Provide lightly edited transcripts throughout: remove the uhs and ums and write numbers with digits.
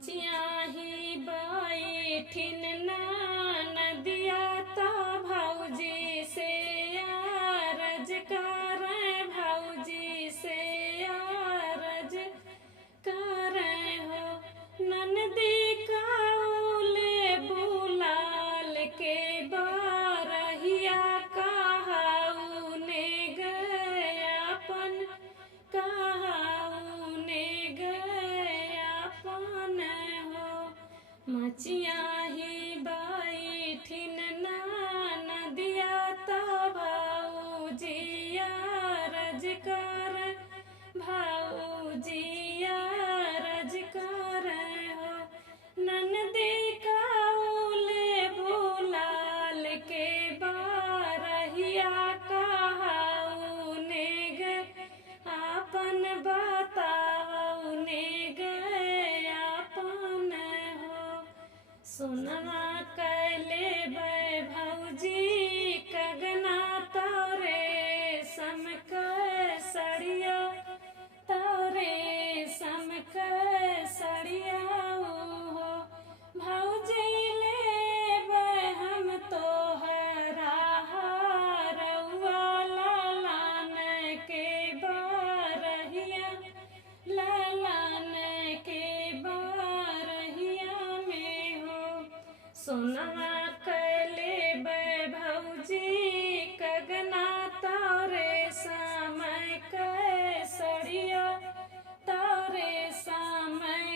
मचियाही बैठिन ना नदिया ता भौजी से आरज करे भौजी से आरज करे हो ननदी काउले बुलाल के बारहिया कहाउने गयापन कहाउने गयापन हो मचियाही बैठिन ना नदिया ता भौजी आरज कर भौजी आरज कर हो ननदी काउले बुलाल के बारहिया कहाउने गे आपन बताउने गयापन हो सुनवा कैले बै भौजी कगना तोरे सम सड़िया तोरे सम सड़िया हो भौजी ले हम तोहरा रउआ लालान के बारहिया लालान के बारहिया में हो सोनवा कैले बै भौजी कगना तोरे समय सड़िया तोरे समय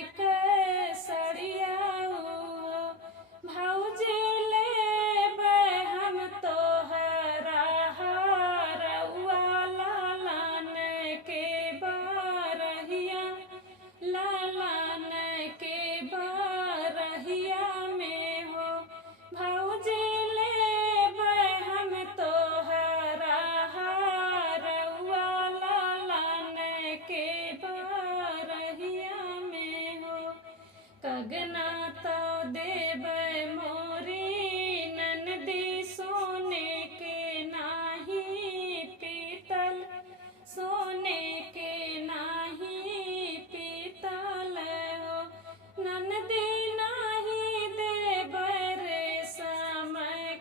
सड़िया हो भौजी ले हम तोहरा रउआ लालान के बारहिया लालान के बारहिया में हो भौजी ले हम तोहरा रउआ लालान के बारहिया में हो कगना तो देबै मोरी ननदी सोने के नाही पीतल सोने के नाही पीतल हो ननदी नाही देबै रे समय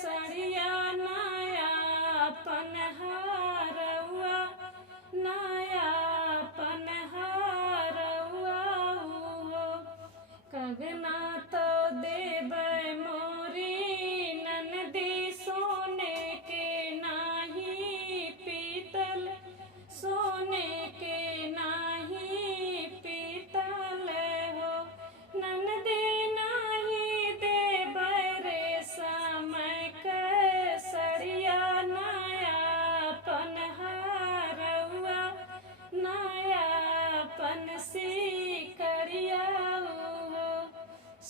सड़िया नयापन हारउआ नयापन हारउआ हो कगना तो देबै मोरी ननदी सोने के नाही पीतल सोने के नाही पीतल हो ननदी नाही देबै रे समय सड़िया नयापन हारउआ नयापन सिकरिया हो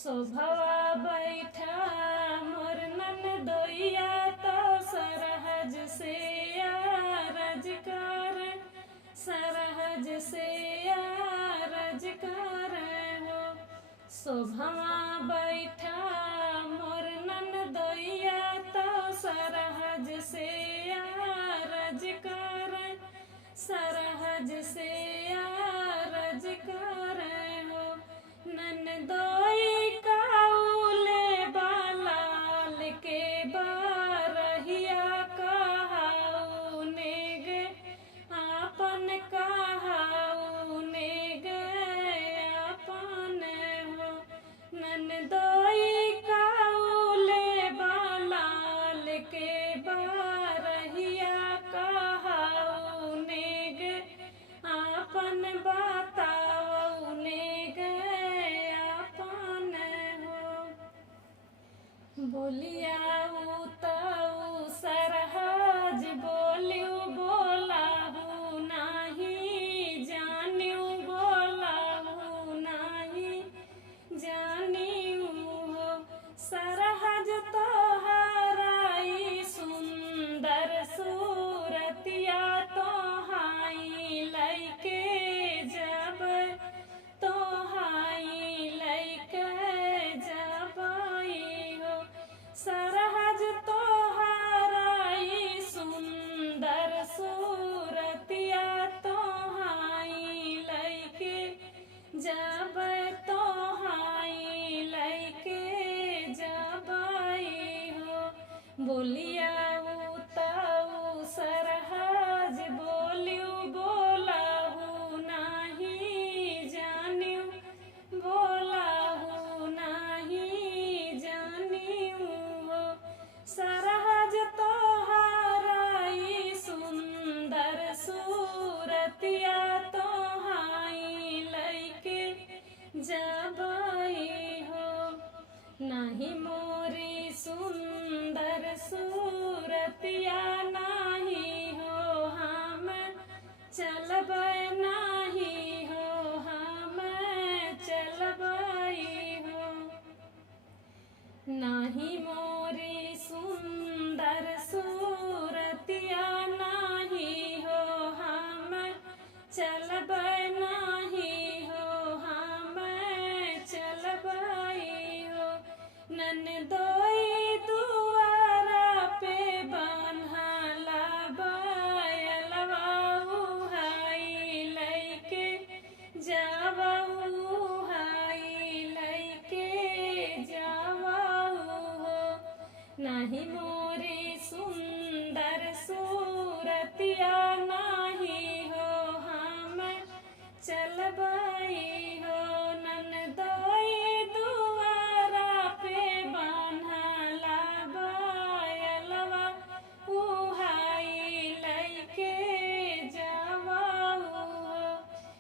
शोभवा बैठा मोर ननदोइया तो सरहज से आरज कर सरहज से आरज कर हो शोभवा बैठा मोर ननदोइया तो सरहज से आरज कर सरहज से आरज कर हो ननदोई काउले बालाल के बारहिया कहाउने गे आपन कहाउने गयापन हो ननदोई काउले बालाल के बारहिया कहाउने गे तो हाई लैके जबाई हो। बोलिया उताऊ सरहज बोलियो बोलाहू नाही जानियो बोलाहू नाही जानियो हो। सरहज तोहाराई सुंदर सूरतिया तोहाई लैके जबाई हो। नाही मोरी सुंदर सूरतिया नाही हो हम चलबै नाही हो हम चलबै हो। नाही मोरी सुंदर सूरतिया नाही हो हम चलबै नाही हो हम चलबै हो। ननदोई दुआरा पे बान्हाला बैलवा हाई लैके जावऊ हाई लैके जावऊ हो। नाही मोरी सुंदर सूरतिया नाही हो हम चलबै हो। ननदोई दुआरा पे बान्हाला बैलवा हाई लैके जावऊ हो।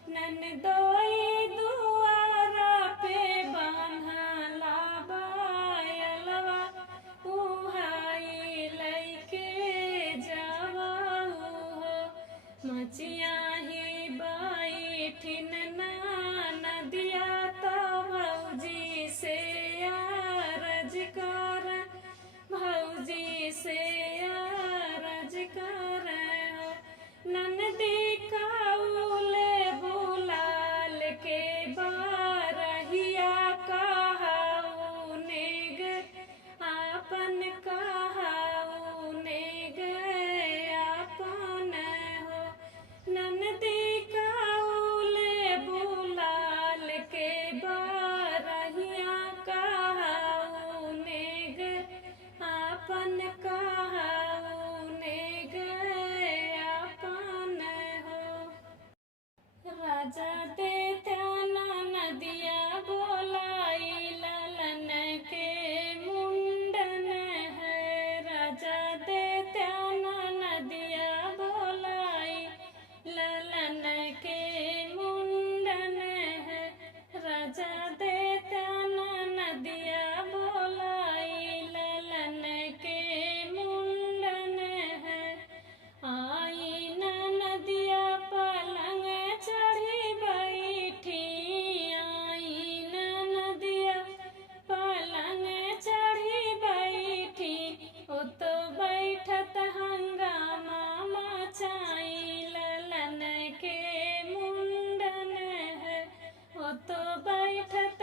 ननदोई दुआरा पे बान्हाला बैलवा हाई लैके जावऊ हो। मचिया ही बैठिन ना नदिया तो भौजी से अरज कर भौजी से अरज कर हो। ननदी काउले बुलाल के बारहिया कहाऊ नेग आपन कहाऊ नेग आपन हो। ननदी काउले बुलाल के बारहिया कहाऊ नेग आपन कहाऊ नेग आपन हो। राजा दे त्याना नदिया बोलाई ललन के मुंडन है। राजा दे त्याना नदिया बोलाई ललन के मुंडन है। राजा दे त्याना नदिया बोलाई ललन के मुंडन है। आई न नदिया पलंग चढ़ी बैठी आई न नदिया पलंग चढ़ी बैठी। ओ तो बैठत हंगामा मचाई ललन के मुंडन है। ओ तो बैठत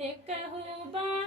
एकहु